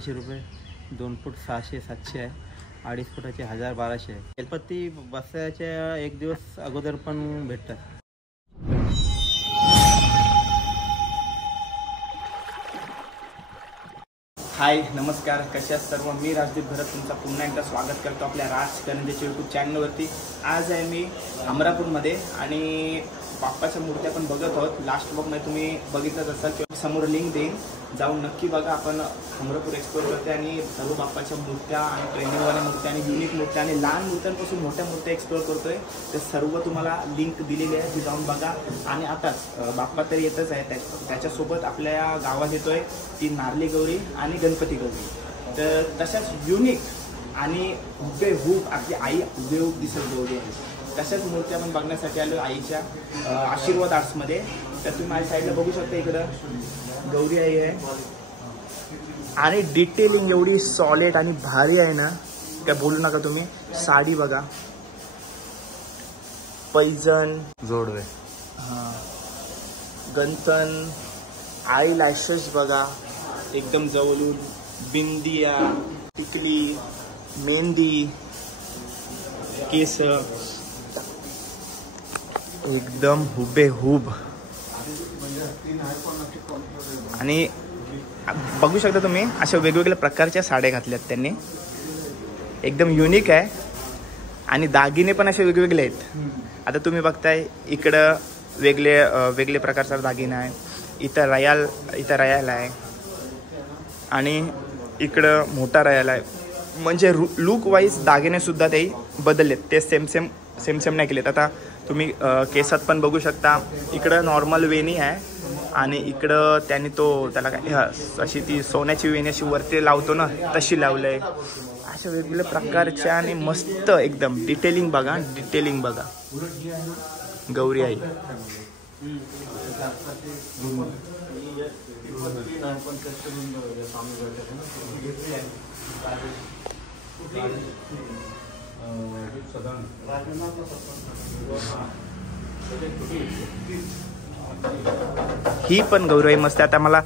580 रुपये, 2 फूट 600-700 आहे, 2.5 फुटाचे 1000-1200 आहे. गणपती बसायच्या एक दिवस अगोदर पण भेटतात. हाय नमस्कार, कशा सर्व. मी राजदीप भरत तुमचा पुन्हा एकदा स्वागत करतो आपल्या राज करंजेच्या यूट्यूब चॅनलवरती. आज आहे मी अमरापूरमध्ये आणि बाप्पाच्या मूर्त्या पण बघत आहोत. लास्ट ब्लॉगमध्ये तुम्ही बघितलंच असाल किंवा समोर लिंक देईन, जाऊन नक्की बघा. आपण अमरापूर एक्सप्लोर करते आणि सर्व बाप्पाच्या मूर्त्या आणि ट्रेनिंगवाल्या मूर्त्या आणि युनिक मूर्त्या आणि लहान मूर्त्यांपासून मोठ्या मूर्त्या एक्सप्लोर करतोय. ते सर्व तुम्हाला लिंक दिलेली आहे, ती जाऊन बघा. आणि आताच बाप्पा तर येतच आहे, त्याच्यासोबत आपल्या गावात येतोय ती नारली गौरी आणि गणपती गौरी. तर तशाच युनिक आणि हुबेहूब आपली आई हुबेहूब दिसत गौरी आहे, तशाच मूर्त्या आपण बघण्यासाठी आलो आईच्या आशीर्वाद आर्ट्समध्ये. तर तुम्ही माझ्या साईडला बघू शकता, इकडं गौरी आई आहे आणि डिटेलिंग एवढी सॉलिड आणि भारी आहे ना, काय बोलू नका तुम्ही. साडी बघा, पैजण, जोडवे, हां, गंथन, आई लॅशेस बघा एकदम जवळून, बिंदिया, टिकली, मेहंदी, केस एकदम हुबेहूब. आणि बघू शकता तुम्ही, अशा वेगवेगळ्या प्रकारच्या साड्या घातल्यात त्यांनी, एकदम युनिक आहे. आणि दागिने पण असे वेगवेगळे आहेत. आता तुम्ही बघताय इकडं वेगळे प्रकारचा दागिना आहे, इथं रयाल आहे आणि इकडं मोठा रयाल आहे. म्हणजे लुक वाईज दागिने सुद्धा ते बदललेत, ते सेम नाही केलेत. आता तुम्ही केसात पण बघू शकता, इकडं नॉर्मल वेणी आहे आणि इकडं त्यांनी त्याला काय अशी ती सोन्याची वेणी अशी वरती लावतो ना, तशी लावलं आहे. अशा वेगवेगळ्या प्रकारच्या आणि मस्त एकदम डिटेलिंग बघा गौरी आई. ही पण गौरी मस्त. आता मला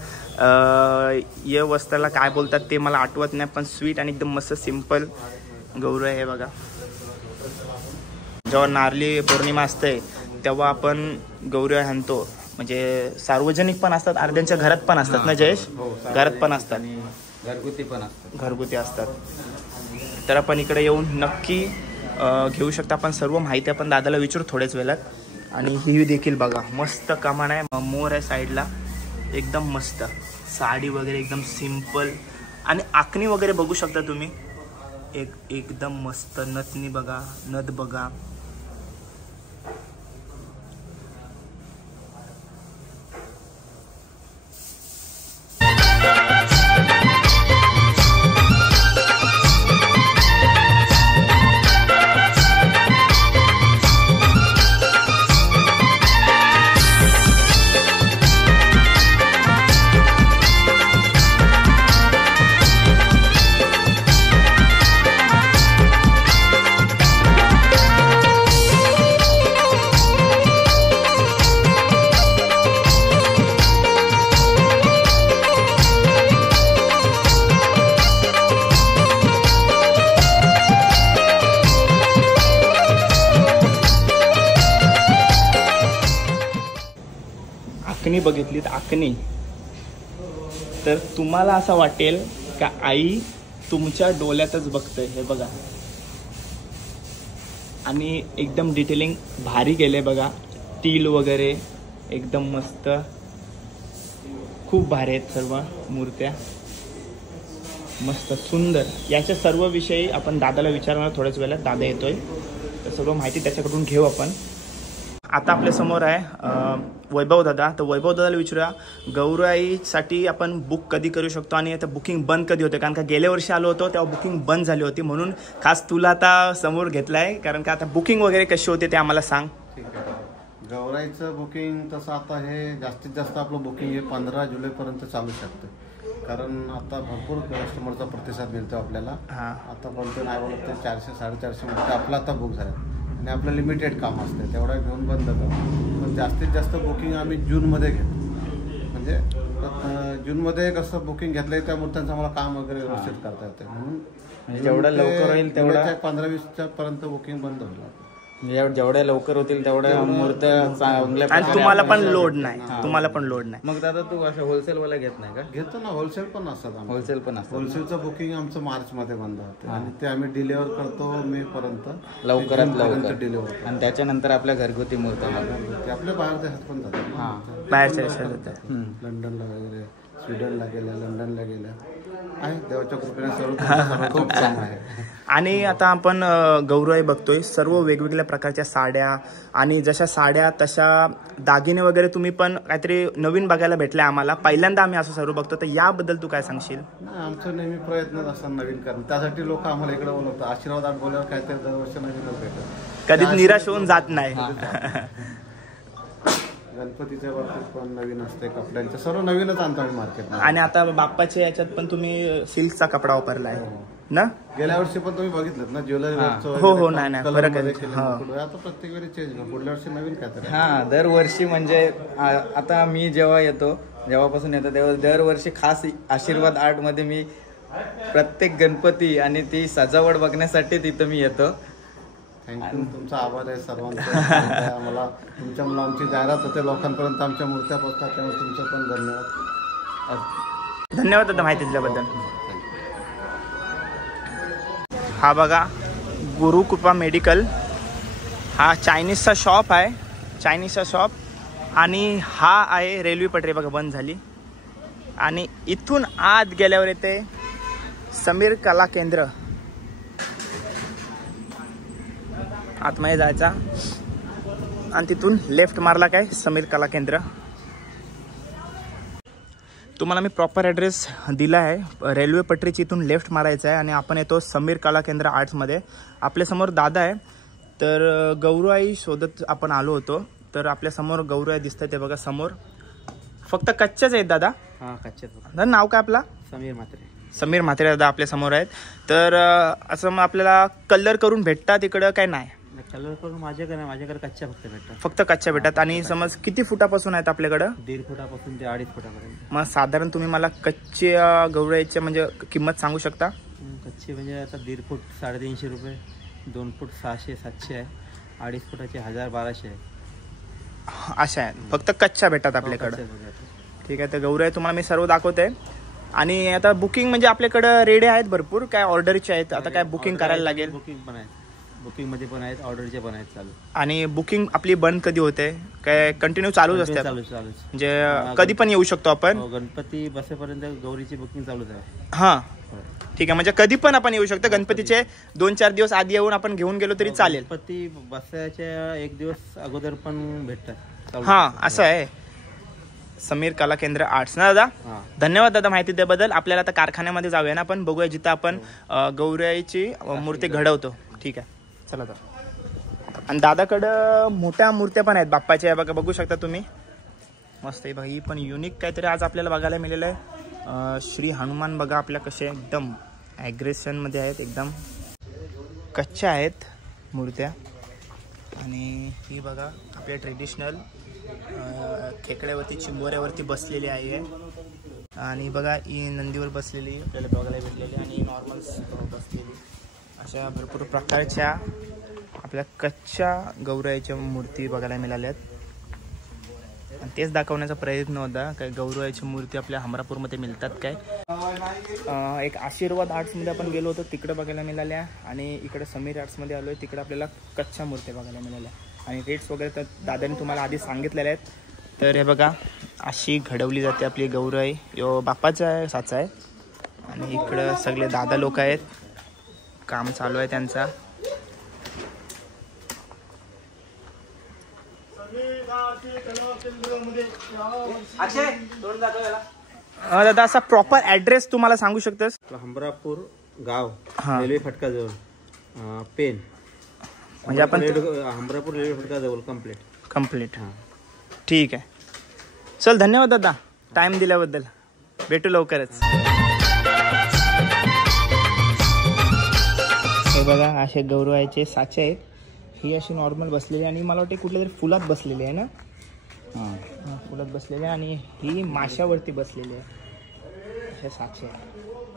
या वस्त्राला काय बोलतात ते मला आठवत नाही, पण स्वीट आणि एकदम मस्त सिंपल गौरी आहे बघा. जेव्हा नारली पौर्णिमा असते तेव्हा आपण गौरी आणतो, म्हणजे सार्वजनिक पण असतात, अर्ध्यांच्या घरात पण असतात ना जयेश, घरात पण असतात, घरगुती असतात. तर आपण इकडे येऊन नक्की घेऊ शकता. आपण सर्व माहिती आपण दादाला विचारू थोड्याच वेळात. आणि ही देखील बघा मस्त कमान आहे, मोर आहे साईडला, एकदम मस्त. साडी वगैरे एकदम सिंपल आणि आखणी वगैरे बघू शकता तुम्ही, एकदम मस्त. नथनी बघा, नथ बघा, आखणी बघितलीत आखणी, तर तुम्हाला असं वाटेल का आई तुमच्या डोळ्यातच बघतंय. हे बघा, आणि एकदम डिटेलिंग भारी केले बघा. तील वगैरे एकदम मस्त, खूप भारी आहेत सर्व मूर्त्या, मस्त सुंदर. याच्या सर्व विषयी आपण दादाला विचारणार थोड्याच वेळात. दादा येतोय, तर सर्व माहिती त्याच्याकडून घेऊ आपण. आता आपल्या समोर आहे वैभव दादा. तर वैभव दादाला विचारूया, गौराईसाठी आपण बुक कधी करू शकतो आणि आता बुकिंग बंद कधी होते? कारण का गेल्या वर्षी आलो होतो तेव्हा बुकिंग बंद झाली होती, म्हणून खास तुला आता समोर घेतलं आहे. कारण का आता बुकिंग वगैरे कशी होते ते आम्हाला सांग. ठीक आहे. गौराईचं बुकिंग तसं आता हे जास्तीत जास्त आपलं बुकिंग हे 15 जुलैपर्यंत चालू शकतं. कारण आता भरपूर कस्टमरचा प्रतिसाद मिळतो आपल्याला. आतापर्यंत नाही बोलत ते 400-450 मिनिटं आपलं आता बुक झालं आणि आपलं लिमिटेड काम असतं, तेवढा घेऊन बंद करतो. पण जास्तीत जास्त बुकिंग आम्ही जूनमध्ये घेतो. म्हणजे जूनमध्ये कसं बुकिंग घेतलंय त्या मूर्त्यांचं आम्हाला काम वगैरे व्यवस्थित करता येते, म्हणून जेवढं लवकर होईल तेवढं 15-20च्या पर्यंत बुकिंग बंद होईल. जेवढ्या लवकर होतील तेवढ्या मूर्त्या चांगल्या. आणि तुम्हाला पण लोड नाही, तुम्हाला पण लोड नाही. मग दादा तू असं होलसेल वाला घेत नाही का? घेतो ना, होलसेल पण असतात. होलसेल पण असतात. होलसेलचं बुकिंग आमचं मार्चमध्ये बंद होते आणि ते आम्ही डिलिव्हर करतो मे पर्यंत, लवकरात लवकर डिलिव्हर. आणि त्याच्यानंतर आपल्या घरगुती मूर्त्या आपल्या बाहेर देशात पण जातात, बाहेरच्या देशात जातात. लंडनला वगैरे, स्वीडनला गेल्या, लंडनला गेल्या. आहे देवाच्या कृपेने सर्व खूप छान आहे. आणि आता आपण गौराई बघतोय, सर्व वेगवेगळ्या प्रकारच्या साड्या, आणि जशा साड्या तशा दागिने वगैरे तुम्ही पण काहीतरी नवीन बघायला भेटले आम्हाला. पहिल्यांदा आम्ही असं सर्व बघतो, तर याबद्दल तू काय सांगशील? आमचं नेहमी प्रयत्न असतात नवीन करणं, त्यासाठी लोक आम्हाला इकडे बोलवतात. आशीर्वाद आठ बोलल्यावर काहीतरी दरवर्षी नवीनच भेटत, कधीच निराश होऊन जात नाही. गणपतीच्या बाबतीत पण नवीन असते, कपड्यांचं सर्व नवीनच आणतो आम्ही मार्केट. आणि आता बाप्पाच्या याच्यात पण तुम्ही सिल्कचा कपडा वापरलाय ना? गेल्या वर्षी पण तुम्ही बघितलं ना ज्वेलरी. हो, नाही फरक आहे. आता प्रत्येक वेळी चेंज, पुढल्या वर्षी नवीन काय. हा, दरवर्षी म्हणजे आता मी जेव्हापासून येतो तेव्हा दरवर्षी खास आशीर्वाद आर्ट मध्ये मी प्रत्येक गणपती आणि ती सजावट बघण्यासाठी तिथं मी येतो. थँक्यू, तुमचा आभार आहे सर्वांचा. आम्हाला तुमच्यामुळे आमची जाहिरात होते, लोकांपर्यंत आमच्या मूर्त्या पोहोचतात, त्यामुळे तुमचं पण धन्यवाद. धन्यवाद दादा माहिती दिल्याबद्दल. हा बघा गुरुकृपा मेडिकल, हा चायनीजचा शॉप आहे, चायनीजचा शॉप. आणि हा आहे रेल्वे पटरी बघा बंद झाली. आणि इथून आत गेल्यावर येते समीर कला केंद्र. आतमध्ये जायचा आणि तिथून लेफ्ट मारला काय समीर कला केंद्र. तुम्हाला मी प्रॉपर ॲड्रेस दिला आहे. रेल्वे पटरीची इथून लेफ्ट मारायचं आहे आणि आपण येतो समीर कला केंद्र आर्ट्समध्ये. आपल्यासमोर दादा आहे. तर गौराई शोधत आपण आलो होतो, तर आपल्यासमोर गौराई दिसतंय ते बघा समोर. फक्त कच्च्याच आहेत दादा? हां, कच्च्याच. दादा नाव काय आपला? समीर म्हात्रे. समीर म्हात्रे दादा आपल्या समोर आहेत. तर असं मग आपल्याला कलर करून भेटतात इकडं काय नाही? कलर करून माझ्याकडे कच्च्या फक्त भेटतात. फक्त कच्च्या भेटतात. आणि समज किती फुटापासून आहेत आपल्याकडं? 1.5 फुटापासून ते 2.5 फुटापर्यंत. मग साधारण तुम्ही मला कच्च्या गौराईच्या म्हणजे किंमत सांगू शकता? कच्चे म्हणजे आता 1.5 फूट 350 रुपये, 2 फूट 600-700 आहे, 2.5 फुटाचे 1000-1200 आहे. अशा आहेत फक्त कच्च्या भेटतात आपल्याकडं. ठीक आहे, तर गौराई तुम्हाला मी सर्व दाखवते. आणि आता बुकिंग म्हणजे आपल्याकडं रेडी आहेत भरपूर, काय ऑर्डरचे आहेत, आता काय बुकिंग करायला लागेल? बुकिंग पण आहे, बुकिंगमध्ये पण आहेत, ऑर्डरचे पण आहेत चालू. आणि बुकिंग आपली बंद कधी होते? काय कंटिन्यू चालूच असते? चालूच म्हणजे कधी पण येऊ शकतो आपण? गणपती बसेपर्यंत गौरीची बुकिंग चालूच आहे. हां, ठीक आहे, म्हणजे कधी पण आपण येऊ शकतो. गणपतीचे 2-4 दिवस आधी येऊन आपण घेऊन गेलो तरी चालेल. गणपती बसायच्या 1 दिवस अगोदर पण भेटतात. हां, असं आहे. समीर कला केंद्र आर्ट्स ना दादा? धन्यवाद दादा माहिती द्याबद्दल. आपल्याला आता कारखान्यामध्ये जाऊया ना आपण, बघूया जिथं आपण गौराईची मूर्ती घडवतो. ठीक आहे, चला दादा. आणि दादाकडं मोठ्या मूर्त्या पण आहेत बाप्पाच्या, बघा बघू शकता तुम्ही. मस्त आहे बघा, ही पण युनिक काहीतरी आज आपल्याला बघायला मिळालेलं आहे. श्री हनुमान बघा आपल्या कसे एकदम ॲग्रेशनमध्ये आहेत, एकदम कच्च्या आहेत मूर्त्या. आणि ही बघा आपल्या ट्रेडिशनल खेकड्यावरती चिंबोऱ्यावरती बसलेली आहे. आणि बघा ही नंदीवर बसलेली आपल्याला बघायला भेटलेली, आणि नॉर्मल बसलेली. अशा भरपूर प्रकारच्या आपल्या कच्च्या गौराईच्या मूर्ती बघायला मिळाल्या आहेत. आणि तेच दाखवण्याचा प्रयत्न होता काय गौराईची मूर्ती आपल्या हमरापूरमध्ये मिळतात काय. एक आशीर्वाद आर्ट्समध्ये आपण गेलो होतो, तिकडे बघायला मिळाल्या. आणि इकडे समीर आर्ट्समध्ये आलो आहे, तिकडे आपल्याला कच्च्या मूर्त्या बघायला मिळाल्या. आणि रेट्स वगैरे तर दादाने तुम्हाला आधी सांगितलेले आहेत. तर हे बघा अशी घडवली जाते आपली गौराई. यो बाप्पाचा साचा आहे. आणि इकडं सगळे दादा लोक आहेत, काम चालू आहे त्यांचा. दादा असा प्रॉपर ऍड्रेस तुम्हाला सांगू शकतोस? हमरापूर गाव, रेल्वे फटका जवळ, पेन. म्हणजे आपण हमरापूर रेल्वे फटका जवळ कम्प्लीट. ठीक आहे, चल धन्यवाद दादा टाइम दिल्याबद्दल. भेटू लवकरच. हे बघा असे गौरवाचे साचे आहेत. ही अशी नॉर्मल बसलेली, आणि मला वाटते कुठल्या तरी फुलात बसलेली आहे ना. फुलात बसलेली आहे, आणि ही माशावरती बसलेली आहे. हे 700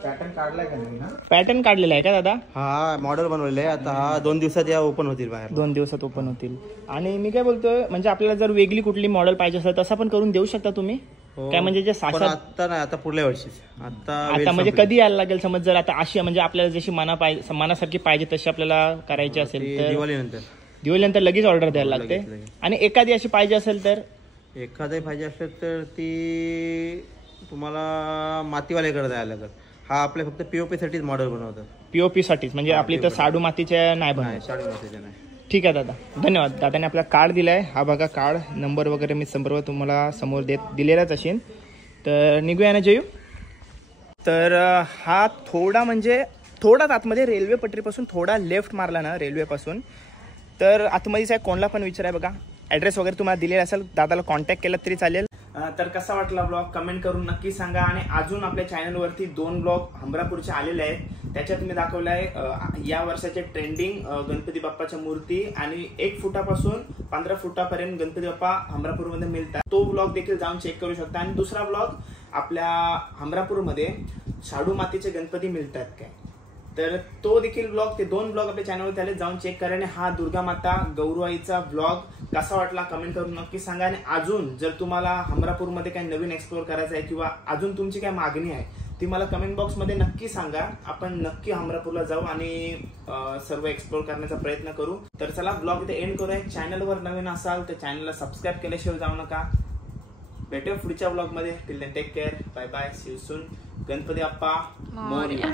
पॅटर्न काढलाय का नाही ना? पॅटर्न काढलेला आहे का दादा? हा मॉडेल बनवलेलं आहे आता. हा 2 दिवसात या ओपन होतील बाहेर. 2 दिवसात ओपन होतील. आणि मी काय बोलतोय, म्हणजे आपल्याला जर वेगळी कुठली मॉडेल पाहिजे असेल तसं पण करून देऊ शकता तुम्ही काय? म्हणजे जे 600 आता नाही, आता पुढल्या वर्षी. आता म्हणजे कधी यायला लागेल समज, जर आता अशी म्हणजे आपल्याला जशी मनासारखी पाहिजे तशी आपल्याला करायची असेल तर दिवाळीनंतर लगेच ऑर्डर द्यायला लागते. आणि एखादी अशी पाहिजे असेल तर? एखादी पाहिजे असेल तर ती तुम्हाला मातीवाल्याकडे जायला लागेल. हा आपले फक्त पीओपी साठीच मॉडेल बनवतात. पीओपी साठीच, म्हणजे आपली तर शाडू मातीच्या नाही बनवत. शाडू मातीच्या नाही. ठीक आहे दादा, धन्यवाद. दादाने आपला कार्ड दिलाय. हा बघा कार्ड, नंबर वगैरे मी संपर्क तुम्हाला समोर दिलेलाच असेल. तर निघूया ना जयू. तर हा थोडाच आतमध्ये रेल्वे पटरीपासून थोडा लेफ्ट मारला ना रेल्वेपासून, तर आतमध्येच आहे. कोणाला पण विचाराय बघा, ॲड्रेस वगैरे तुम्हाला दिलेला असेल, दादाला कॉन्टॅक्ट केला तरी चालेल. तर कसा वाटला ब्लॉग कमेंट करून नक्की सांगा. आणि अजून आपल्या चॅनलवरती 2 ब्लॉग हमरापूरचे आलेले आहेत. त्याच्यात मी दाखवलाय या वर्षाचे ट्रेंडिंग गणपती बाप्पाच्या मूर्ती, आणि 1 फुटापासून 15 फुटापर्यंत गणपती बाप्पा हमरापूरमध्ये मिळतात. तो ब्लॉग देखील जाऊन चेक करू शकता. आणि दुसरा ब्लॉग आपल्या हमरापूरमध्ये शाडू मातीचे गणपती मिळतात काय, तर तो देखील ब्लॉग, ते 2 ब्लॉग आपल्या चॅनलवर आले, जाऊन चेक करा. आणि हा दुर्गा माता गौराईचा ब्लॉग कसा वाटला कमेंट करून नक्की सांगा. आणि अजून जर तुम्हाला हमरापूरमध्ये काही नवीन एक्सप्लोर करायचं आहे किंवा अजून तुमची काय मागणी आहे ती मला कमेंट बॉक्समध्ये नक्की सांगा. आपण नक्की हमरापूरला जाऊ आणि सर्व एक्सप्लोर करण्याचा प्रयत्न करू. तर चला ब्लॉग इथे एंड करूया. चॅनलवर नवीन असाल तर चॅनलला सबस्क्राईब केल्याशिवाय जाऊ नका. भेटूया पुढच्या ब्लॉगमध्ये. Till then take care, bye bye, see you soon. Ganpati Bappa Morya.